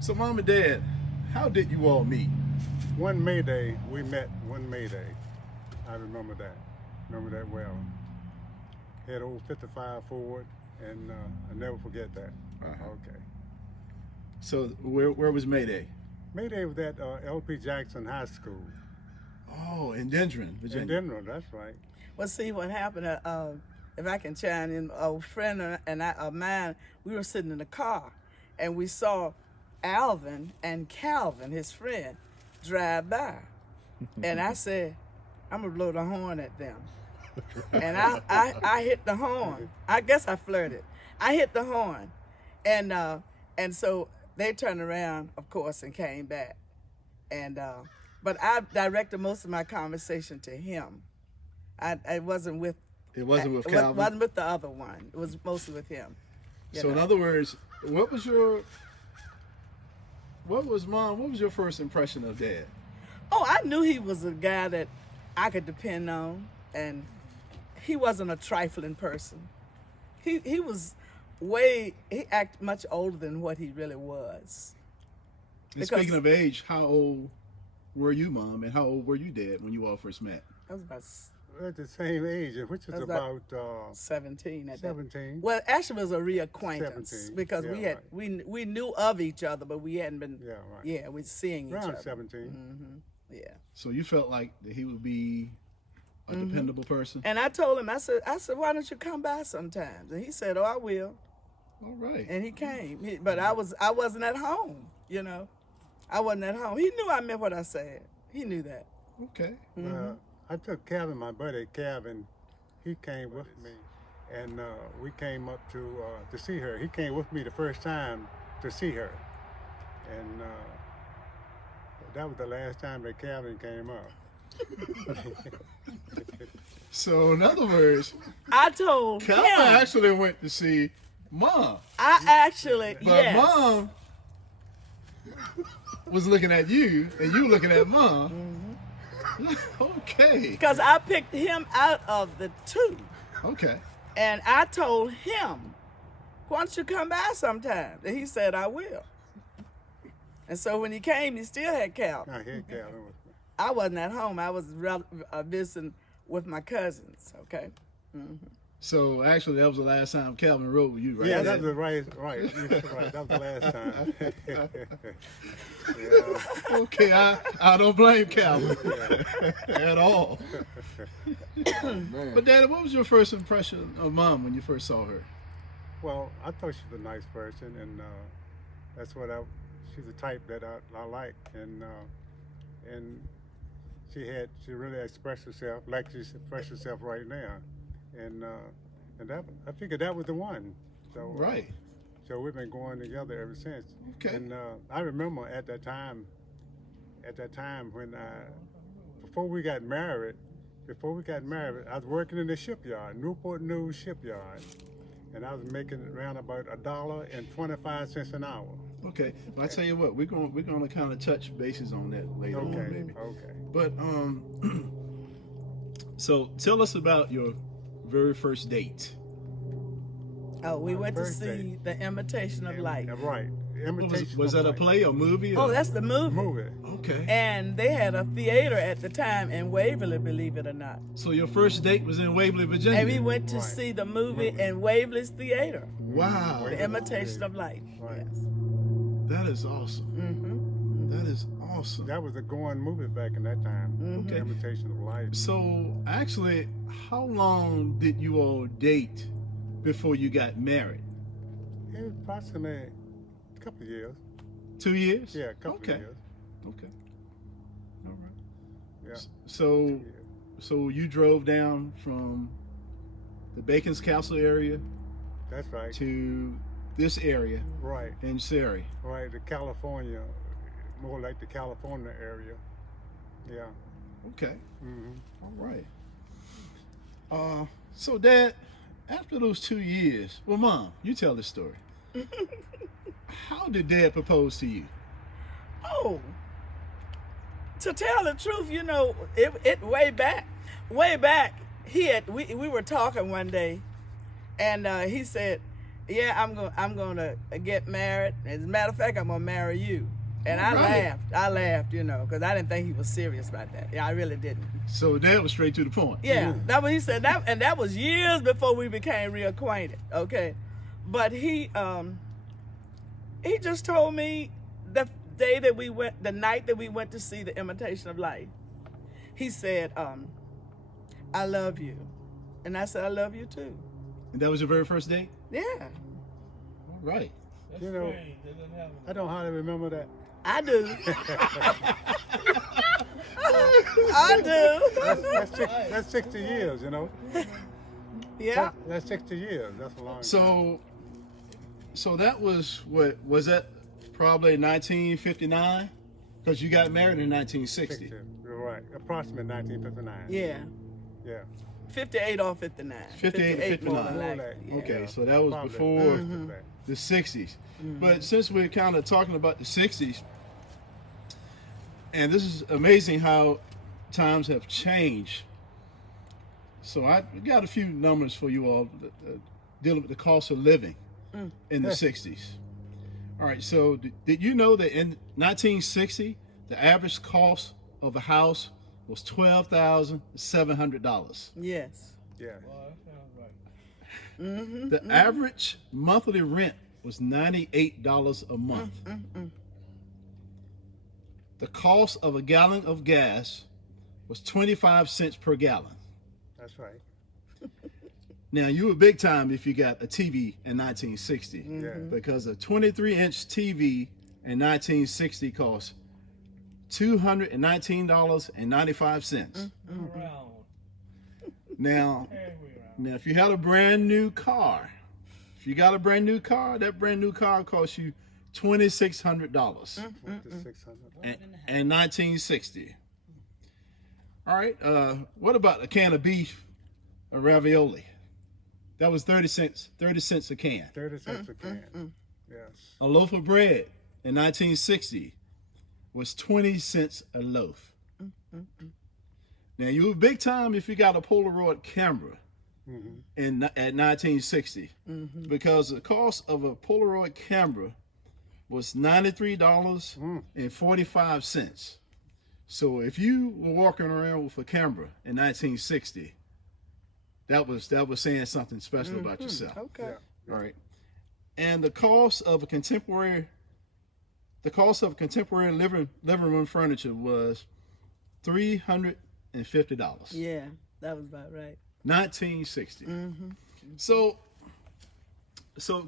So, Mom and Dad, how did you all meet? One May Day, we met one May Day. I remember that. Remember that well. Had old 55 Ford, and I never forget that. Okay. So, where was Mayday? May Day was at L.P. Jackson High School. Oh, in Dendron, Virginia. In Denver, that's right. Well, see what happened. If I can chime in, a friend and I, of mine, we were sitting in the car, and we saw Alvin and Calvin, his friend, drive by, and I said, "I'm gonna blow the horn at them." And I hit the horn. I guess I flirted. I hit the horn, and so they turned around, of course, and came back, and but I directed most of my conversation to him. I wasn't with. It wasn't with Calvin? It wasn't with the other one. It was mostly with him. So, in other words, what was your first impression of Dad? Oh, I knew he was a guy that I could depend on, and he wasn't a trifling person. He acted much older than what he really was. And speaking of age, how old were you, Mom, and how old were you, Dad, when you all first met? I was about We're at the same age, which is about 17 at 17. Well, actually, it was a reacquaintance 17. because Yeah, we knew of each other, but we hadn't been. Yeah, right. Yeah, we seeing each Around other. 17. Mm-hmm. Yeah. So you felt like that he would be a dependable person? And I told him, I said, why don't you come by sometimes? And he said, oh, I will. All right. And he came, but I wasn't at home. You know, I wasn't at home. He knew I meant what I said. He knew that. Okay. I took Calvin, my buddy Calvin. He came with me, and we came up to see her. He came with me the first time to see her, and that was the last time that Calvin came up. So, in other words, I told Calvin him. actually went to see Mom. I actually, But yes. Mom was looking at you, and you looking at Mom. Okay. Because I picked him out of the two. Okay. And I told him, why don't you come by sometime? And he said, I will. And so when he came, he still had Calvin. I had Calvin with me. I wasn't at home. I was visiting with my cousins, okay? So actually, that was the last time Calvin rode with you, right? Yeah, that was right. You're right. That was the last time. Yeah. Okay, I don't blame Calvin at all. But Daddy, what was your first impression of Mom when you first saw her? Well, I thought she was a nice person, and that's what she's the type that I like, and she really expressed herself like she expressed herself right now, and that I figured that was the one. So Right. So we've been going together ever since. Okay. And I remember at that time when before we got married, I was working in the shipyard, Newport News shipyard, and I was making around about $1.25 an hour. Okay. Well, I tell you what, we're gonna kind of touch bases on that later on, maybe. Okay. But so tell us about your very first date. Oh, we My went to first see date. The Imitation of Life. Right. Was that a play or movie? Oh, or- that's the movie. Movie. Okay. And they had a theater at the time in Waverly, believe it or not. So your first date was in Waverly, Virginia? And we went to Right. see the movie in Waverly's theater, Wow. The Imitation of Life. Right. Yes. That is awesome. That is awesome. That was a going movie back in that time. Okay. Imitation of Life. So actually, how long did you all date before you got married? It was approximately a couple of years. 2 years? Yeah, a couple Okay. of years. Okay. All right. Yeah. So, 2 years. so you drove down from the Bacon's Castle area That's right. to this area Right. in Surrey. Right. The California, more like the California area. Yeah. Okay. hmm All right. So Dad, after those 2 years, well, Mom, you tell the story. How did Dad propose to you? Oh, to tell the truth, you know, it way back, we were talking one day, and he said, yeah, I'm gonna get married. As a matter of fact, I'm gonna marry you. And I laughed, you know, because I didn't think he was serious about that. Yeah, I really didn't. So Dad was straight to the point. Yeah, that what he said. That was years before we became reacquainted. Okay, but he just told me the night that we went to see The Imitation of Life. He said, "I love you," and I said, "I love you too." And that was your very first date? Yeah, All right. You know, I don't hardly remember that. I do. I do. That's 60 years, you know. Yeah. That's 60 years. That's a long time. So that was what was that? Probably 1959, because you got married in 1960. You're right. Approximately 1959. Yeah. Yeah. 58 or 59. 58 or 59. more than likely, yeah. Okay, so that was Probably. before Mm-hmm. the 60s. But since we're kind of talking about the 60s, and this is amazing how times have changed. So I got a few numbers for you all dealing with the cost of living in the 60s. All right, so did you know that in 1960, the average cost of a house was $12,700? Yes. Yeah. Mm-hmm. The average monthly rent was $98 a month. The cost of a gallon of gas was 25 cents per gallon. That's right. Now, you were big time if you got a TV in 1960, Yeah. because a 23-inch TV in 1960 cost $219.95. Now, if you had a brand new car, that brand new car cost you $2,600 in 1960. All right. What about a can of beef or ravioli? That was 30 cents a can. 30 cents a can. Yes. A loaf of bread in 1960 was 20 cents a loaf. Now, you were big time if you got a Polaroid camera at 1960, because the cost of a Polaroid camera was $93.45. So if you were walking around with a camera in 1960, that was saying something special about yourself. Okay. Yeah. All right. And the cost of a contemporary living room furniture was $350. Yeah, that was about right. 1960. So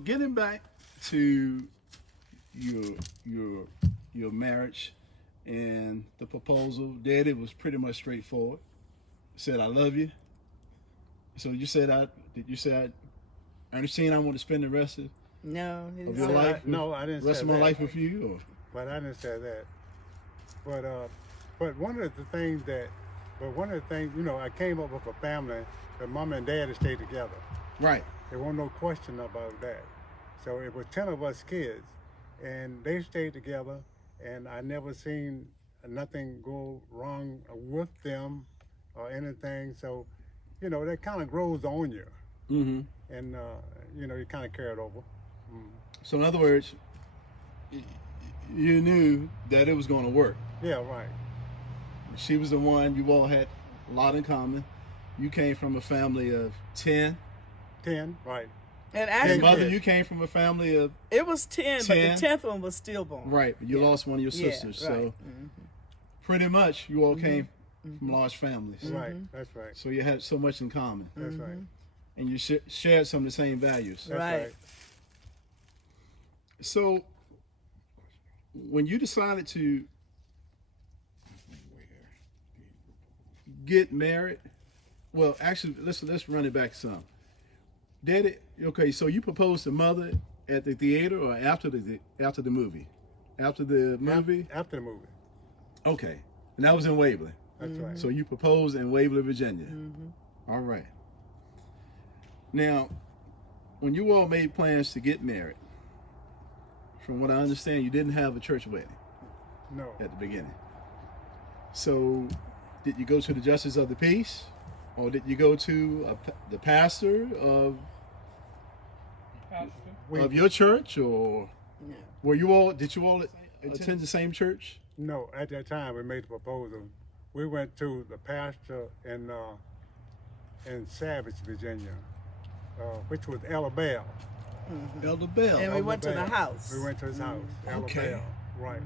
getting back to your marriage and the proposal, Daddy was pretty much straightforward. Said, "I love you." So you said, Earnestine, I want to spend the rest of No, your life. No, I didn't say Rest of my that. life with you, or? But I didn't say that. But one of the things, you know, I came up with a family that Mom and Dad stayed together. Right. There wasn't no question about that. So it was 10 of us kids, and they stayed together, and I never seen nothing go wrong with them or anything. So, you know, that kind of grows on you, Mm-hmm. and you know, you kind of carry it over. So in other words, you knew that it was going to work. Yeah, right. She was the one. You all had a lot in common. You came from a family of 10. 10, right. And And actually, mother, you came from a family of it was 10, but the 10. 10th one was stillborn. right. You lost one of your Yeah, sisters, right. so pretty much you all came from large families. Right, that's right. So you had so much in common, That's right. and you shared some of the same values. That's Right. right. So when you decided to get married, well, actually, let's run it back some. Daddy, okay, so you proposed to mother at the theater or after the movie? After the movie? After the movie. Okay, and that was in Waverly. That's right. So you proposed in Waverly, Virginia. All right. Now, when you all made plans to get married, from what I understand, you didn't have a church wedding No. at the beginning. So, did you go to the justice of the peace, or did you go to the pastor of of your church, or Yeah. were you all? Did you all attend the same church? No, at that time we made the proposal. We went to the pastor in Savage, Virginia, which was Ella Bell. Elder Bell. And we Elder went to the Bell. house. We went to his house, Ella Okay. Bell. Right.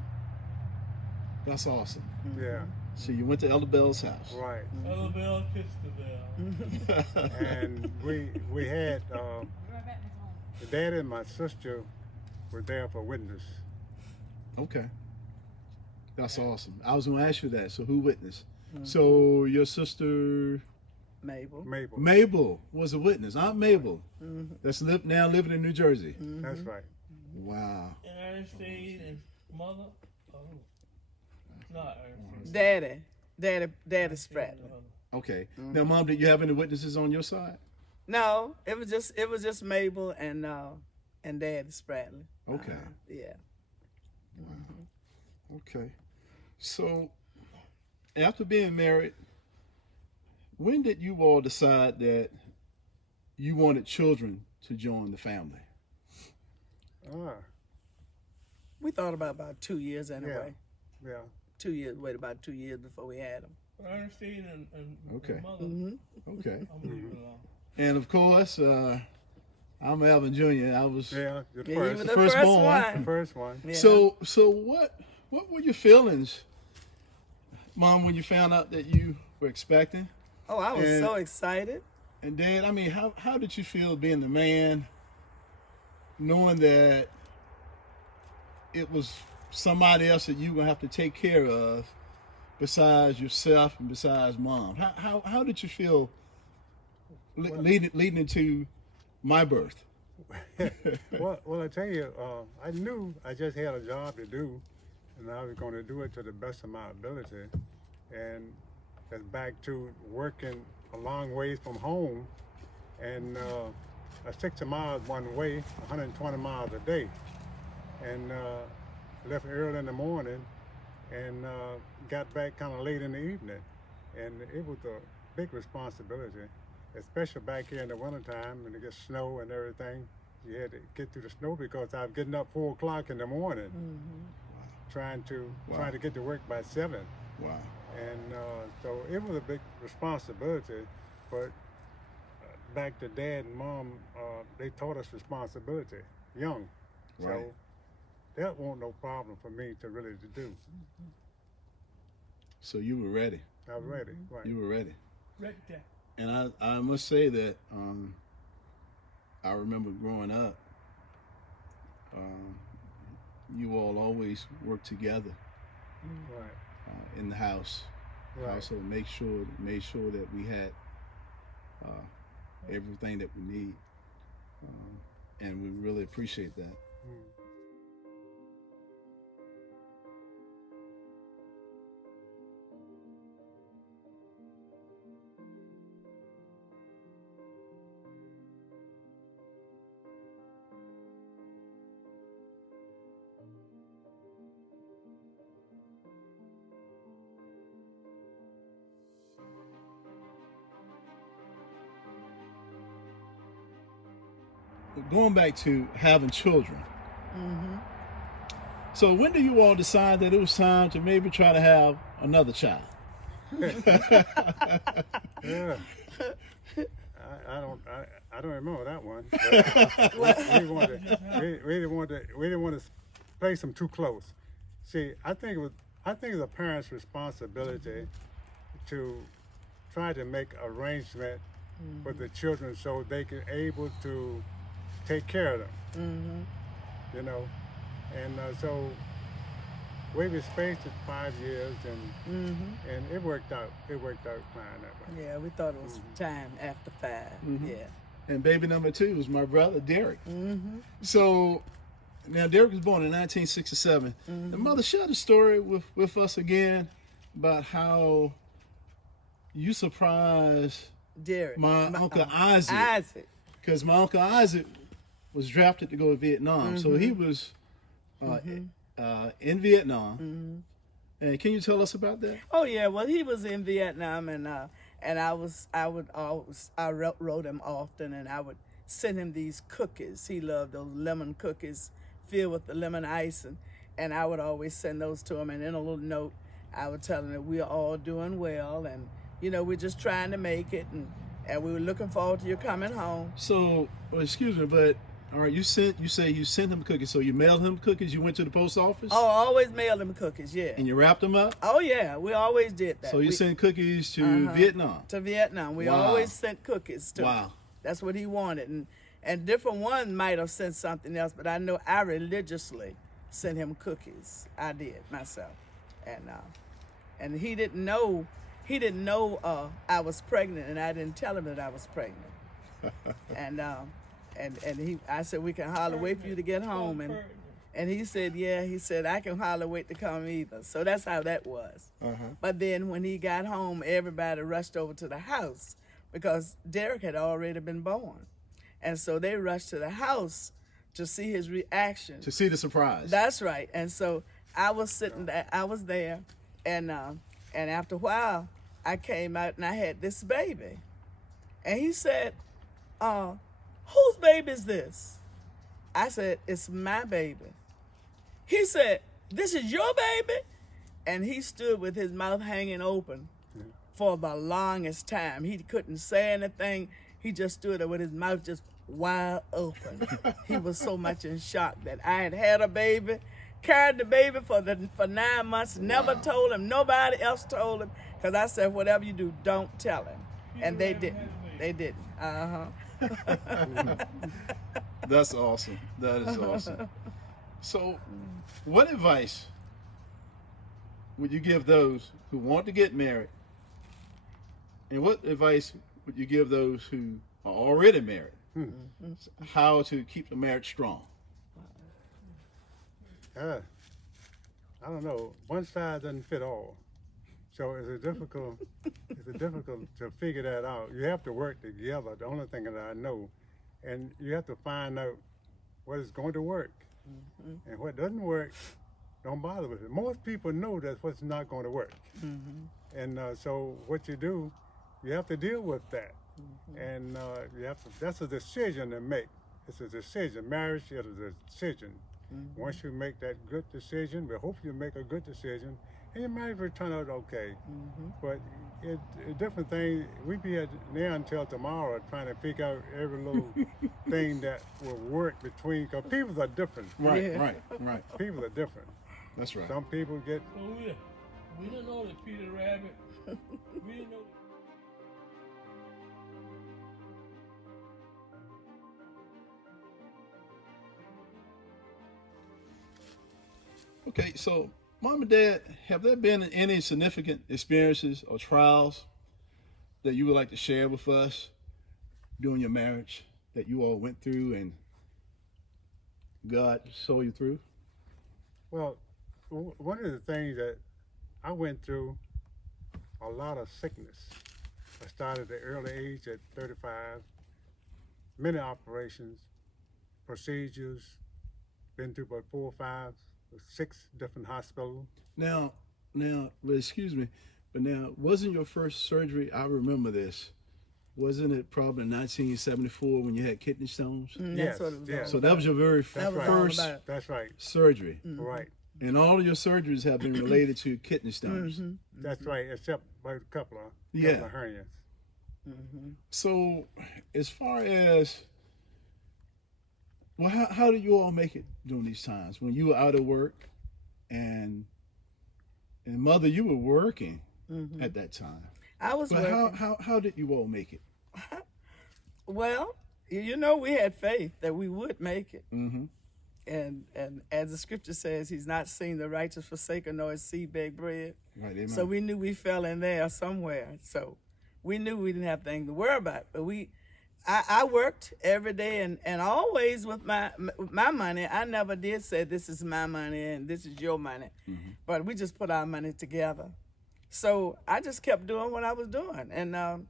That's awesome. Yeah. So you went to Elder Bell's house. Right. Elder Bell kissed the bell. And we had the dad and my sister were there for witness. Okay. That's awesome. I was going to ask you that. So who witnessed? So your sister Mabel. Mabel. Mabel was a witness. Aunt Mabel. That's now living in New Jersey. That's right. Wow. And Earnestine and mother? Oh. Not Earnestine. Daddy Spratly. Okay. Now, Mom, did you have any witnesses on your side? No, it was just Mabel and Daddy Spratly. Okay. Yeah. Okay. So, after being married, when did you all decide that you wanted children to join the family? We thought about 2 years anyway. Yeah. 2 years. Wait about 2 years before we had them. Ernestine and Okay. mother. Okay. I'm leaving it alone. And of course, I'm Alvin Jr. I was Yeah. The Yeah, you first. were the the first first born. The one. first one. Yeah. So what were your feelings, Mom, when you found out that you were expecting? Oh, I was and- so excited. And Dad, I mean, how did you feel being the man, knowing that it was somebody else that you were gonna have to take care of besides yourself and besides Mom? How did you feel leading into my birth? Well, I tell you, I knew I just had a job to do, and I was going to do it to the best of my ability. And that's back to working a long ways from home, and 60 miles one way, 120 miles a day, and left early in the morning, and got back kind of late in the evening, and it was a big responsibility, especially back here in the wintertime when it gets snow and everything. You had to get through the snow because I was getting up 4 o'clock in the morning, trying to get to work by 7. Wow. And so it was a big responsibility, but back to Dad and Mom, they taught us responsibility young. Right. So that wasn't no problem for me to really to do. So you were ready. I was ready. Right. You were ready. Right there. And I must say that I remember growing up, you all always worked together Right. in the house. Right. Also made sure that we had everything that we need, and we really appreciate that. Going back to having children. So when do you all decide that it was time to maybe try to have another child? Yeah. I don't remember that one. But we didn't want to place them too close. See, I think it's a parent's responsibility to try to make arrangement with the children so they can able to take care of them. You know, and so we were spaced at 5 years, and it worked out. It worked out fine that way. Yeah, we thought it was time after 5. Yeah. And baby number 2 was my brother Derek. So now Derek was born in 1967. And Mother, share the story with us again about how you surprised Derek. my Uncle Isaac. Isaac. Because my Uncle Isaac was drafted to go to Vietnam. So he was in Vietnam. And can you tell us about that? Oh yeah, well he was in Vietnam, and I wrote him often, and I would sent him these cookies. He loved those lemon cookies filled with the lemon ice, and I would always send those to him. And in a little note, I would tell him that we are all doing well, and we're just trying to make it, and we were looking forward to you coming home. So, excuse me, but all right, you say you sent him cookies. So you mailed him cookies. You went to the post office. Oh, I always mailed him cookies, yeah. And you wrapped them up. Oh yeah, we always did that. So you sent cookies to Vietnam. To Vietnam, we Wow. always sent cookies to him. Wow. That's what he wanted, and different ones might have sent something else, but I know I religiously sent him cookies. I did myself, and he didn't know. I was pregnant, and I didn't tell him that I was pregnant. I said, we can hardly wait for you to get home, and he said, yeah. He said, I can hardly wait to come either. So that's how that was. But then when he got home, everybody rushed over to the house because Derek had already been born, and so they rushed to the house to see his reaction. To see the surprise. That's right. And so I was sitting there. I was there, and after a while, I came out and I had this baby, and he said, whose baby is this? I said, it's my baby. He said, this is your baby? And he stood with his mouth hanging open for the longest time. He couldn't say anything. He just stood there with his mouth just wide open. He was so much in shock that I had a baby, carried the baby for 9 months, never told him, nobody else told him, because I said, whatever you do, don't tell him. And they didn't. They didn't. That's awesome. That is awesome. So, what advice would you give those who want to get married? And what advice would you give those who are already married? How to keep the marriage strong? I don't know. One size doesn't fit all. So it's difficult to figure that out. You have to work together. The only thing that I know, and you have to find out what is going to work, and what doesn't work, don't bother with it. Most people know that's what's not going to work, and so what you do, you have to deal with that, and you have to. That's a decision to make. It's a decision. Marriage is a decision. Once you make that good decision, we hope you make a good decision. And your marriage will turn out okay. But it different things, we be at now until tomorrow trying to figure out every little thing that will work between, because people are different. Right. People are different. That's right. Some people get... So we didn't know that Peter Rabbit, we didn't know Okay, so Mom and Dad, have there been any significant experiences or trials that you would like to share with us during your marriage that you all went through and God saw you through? Well, one of the things that I went through, a lot of sickness. I started at the early age at 35, many operations, procedures, been through about 4 or 5, 6 different hospitals. Now, but excuse me, but now, wasn't your first surgery, I remember this, wasn't it probably in 1974 when you had kidney stones? Yes, what it was yes. So that was your very That's right. first That's right. surgery. Right. And all of your surgeries have been related to kidney stones. That's right, except by a couple of hernias. So, as far as, well, how did you all make it during these times when you were out of work, and Mother, you were working at that time? I was But working. how did you all make it? Well, we had faith that we would make it. And as the scripture says, he's not seen the righteous forsaken nor his seed beg bread. Right, amen. So we knew we fell in there somewhere. So we knew we didn't have anything to worry about. But I worked every day and always with my money. I never did say this is my money and this is your money. But we just put our money together. So I just kept doing what I was doing. And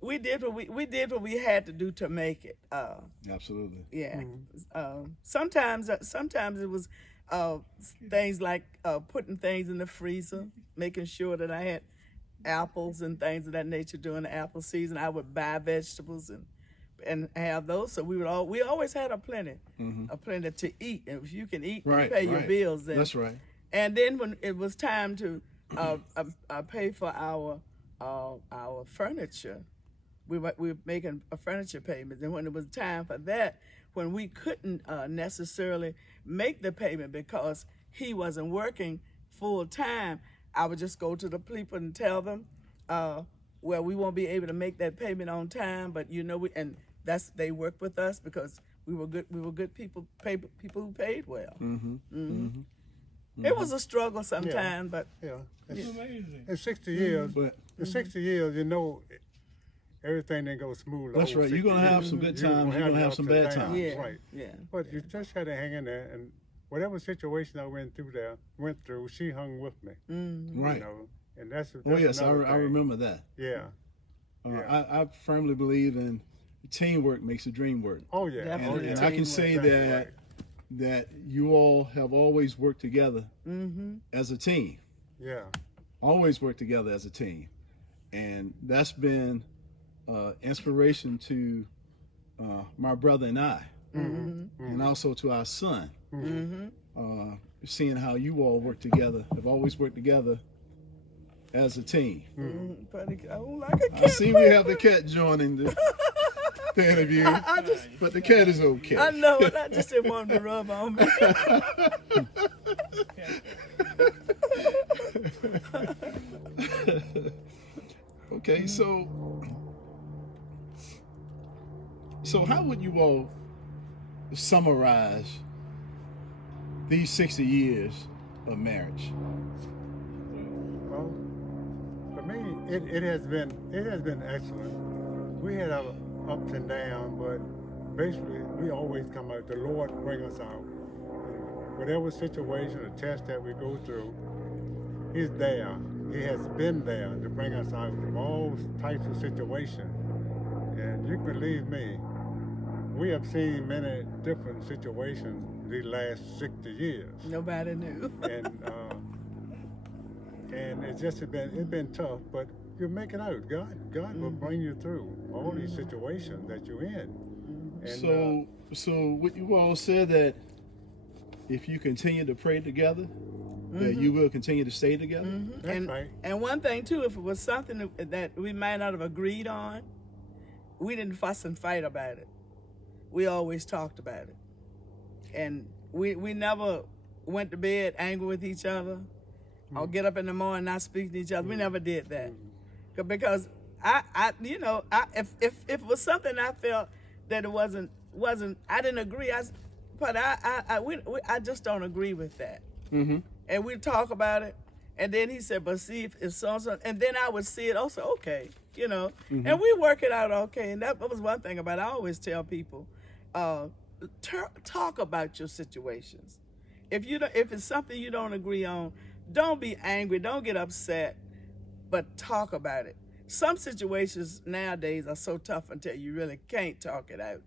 we did what we had to do to make it. Absolutely. Yeah. Sometimes it was things like putting things in the freezer, making sure that I had apples and things of that nature during the apple season. I would buy vegetables and and have those. So we always had a plenty to eat. And if you can eat, Right, and pay your right. bills. Then. That's right. And then when it was time to pay for our furniture, we were making a furniture payment. And when it was time for that, when we couldn't necessarily make the payment because he wasn't working full time, I would just go to the people and tell them, well, we won't be able to make that payment on time, but they worked with us because we were good people, people who paid well. It was a struggle sometimes, but Yeah. It's amazing. In 60 years, But in 60 years, everything didn't go smooth. that's right. You're gonna have some good times. You're gonna have some bad times. yeah, Right. yeah. But you just had to hang in there, and whatever situation I went through, she hung with me. Right. You know, and that's Oh yes, I another thing. remember that. Yeah. I firmly believe in teamwork makes the dream work. Oh yeah. Definitely. Oh, yeah. And I can say Exactly that right. that you all have always worked together as a team. Yeah. Always worked together as a team, and that's been inspiration to my brother and I, and also to our son. Seeing how you all work together, have always worked together as a team. Funny, I don't like a cat. I see we have the cat joining the interview, I just, but the cat is okay. I know it. I just didn't want him to rub on me. Okay, so how would you all summarize these 60 years of marriage? Well, for me, it has been excellent. We had our ups and downs, but basically we always come out. The Lord bring us out. Whatever situation or test that we go through, He's there. He has been there to bring us out of all types of situations. And you can believe me, we have seen many different situations these last 60 years. Nobody knew. And it's been tough, but you make it out. God will bring you through all these situations that you're in. And, So what you all said, that if you continue to pray together, that you will continue to stay together. that's right. And one thing too, if it was something that we might not have agreed on, we didn't fuss and fight about it. We always talked about it. And we never went to bed angry with each other or get up in the morning not speaking to each other. We never did that. Because if it was something I felt that it wasn't, I didn't agree. I just don't agree with that. And we'd talk about it, and then he said, but see if so, and then I would see it also, okay, and we work it out okay. And that was one thing about it. I always tell people, talk about your situations. If it's something you don't agree on, don't be angry, don't get upset, but talk about it. Some situations nowadays are so tough until you really can't talk it out.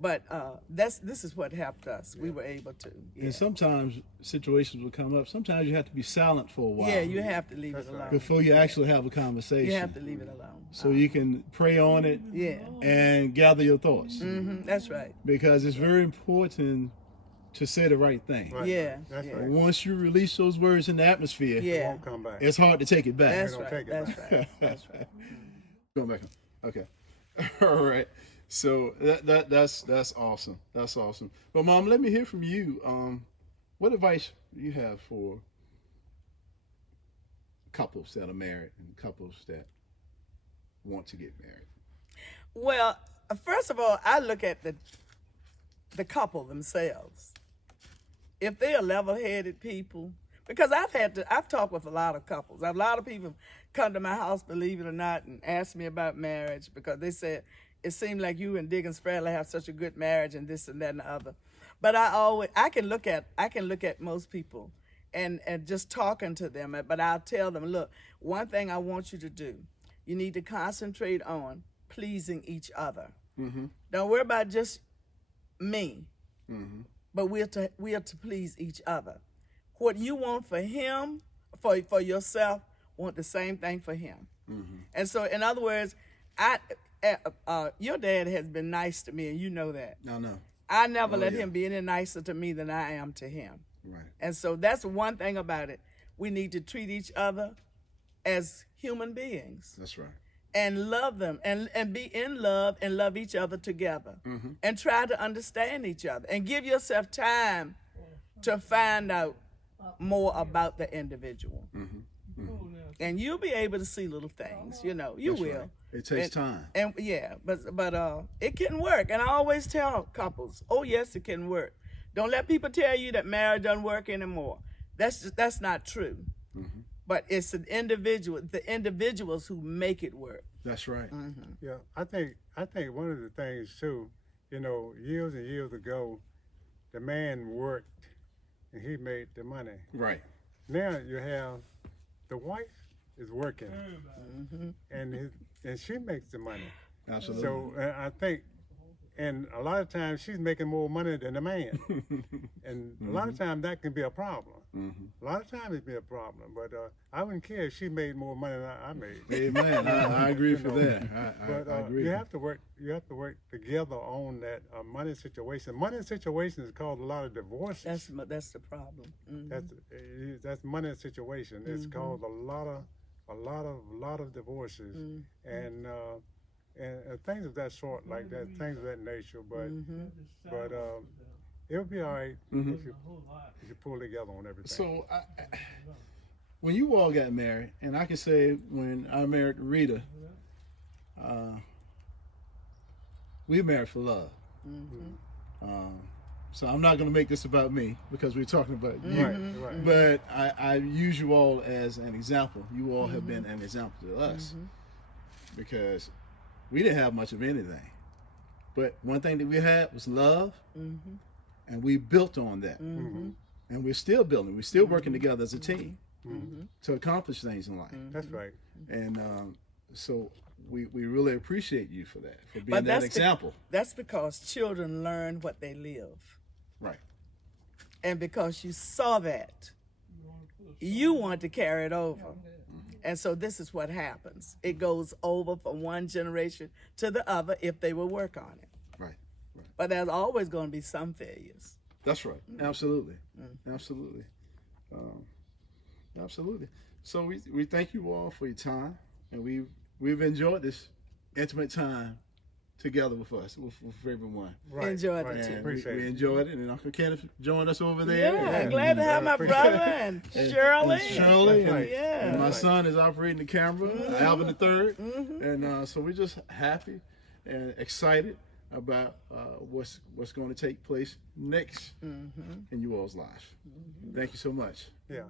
But this is what helped us. We were able to. Yeah. And sometimes situations will come up. Sometimes you have to be silent for a while. Yeah, you have to leave it alone. Before you actually have a conversation. You have to leave it alone. So you can pray on it. Yeah. And gather your thoughts. That's right. Because it's very important to say the right thing. Right. Yeah. That's yeah. right. Once you release those words in the atmosphere, It Yeah. won't come back. it's hard to take it back. That's don't right. take it That's back. right. That's right. Going back. Okay. All right. So that's awesome. That's awesome. But Mom, let me hear from you. What advice you have for couples that are married and couples that want to get married? Well, first of all, I look at the couple themselves. If they are level-headed people, because I've talked with a lot of couples. A lot of people come to my house, believe it or not, and ask me about marriage because they said it seemed like you and Dig and Spradley have such a good marriage and this and that and the other. But I can look at most people and just talking to them. But I'll tell them, look, one thing I want you to do, you need to concentrate on pleasing each other. Don't worry about just me. But we are to please each other. What you want for him, for yourself, want the same thing for him. And so, in other words, your dad has been nice to me, and you know that. No. I never Oh, let yeah. him be any nicer to me than I am to him. Right. And so that's one thing about it. We need to treat each other as human beings That's right. and love them and be in love and love each other together and try to understand each other and give yourself time to find out more about the individual. And you'll be able to see little things, you know, you That's will. right. It takes time. And yeah, but it can work. And I always tell couples, oh yes, it can work. Don't let people tell you that marriage doesn't work anymore. That's not true. But it's the individuals who make it work. That's right. Yeah, I think one of the things too, you know, years and years ago, the man worked and he made the money. Right. Now you have the wife is working and she makes the money. Absolutely. So I think, and a lot of times she's making more money than the man, and a lot of times that can be a problem. A lot of times it be a problem, but I wouldn't care if she made more money than I made. Amen. I agree for know, that. But I agree. you have to work together on that money situation. Money situation has caused a lot of divorces. That's the problem. That's money situation. It's caused a lot of divorces and things of that sort, like that, things of that nature. But it'll be all right if you pull together on everything. So, when you all got married, and I can say when I married Rita, we married for love. So I'm not going to make this about me because we're talking about you. Right. But I use you all as an example. You all have been an example to us because we didn't have much of anything. But one thing that we had was love, and we built on that. And we're still building. We're still working together as a team to accomplish things in life. That's right. And so we really appreciate you for that, for being that example. That's because children learn what they live. Right. And because you saw that, you want to carry it over. And so this is what happens. It goes over from one generation to the other if they will work on it. Right. But there's always going to be some failures. That's right. Absolutely. Absolutely. Absolutely. So we thank you all for your time, and we've enjoyed this intimate time together with us, with everyone. Right. Enjoyed right. it too. And Appreciate we it. enjoyed it, and Uncle Kenneth joined us over there. Yeah, and, glad to have my brother and Shirley. and Shirley, That's right. Yeah. and my son is operating the camera, Alvin the third, and so we're just happy and excited about what's going to take place next in you all's lives. Thank you so much. Yeah.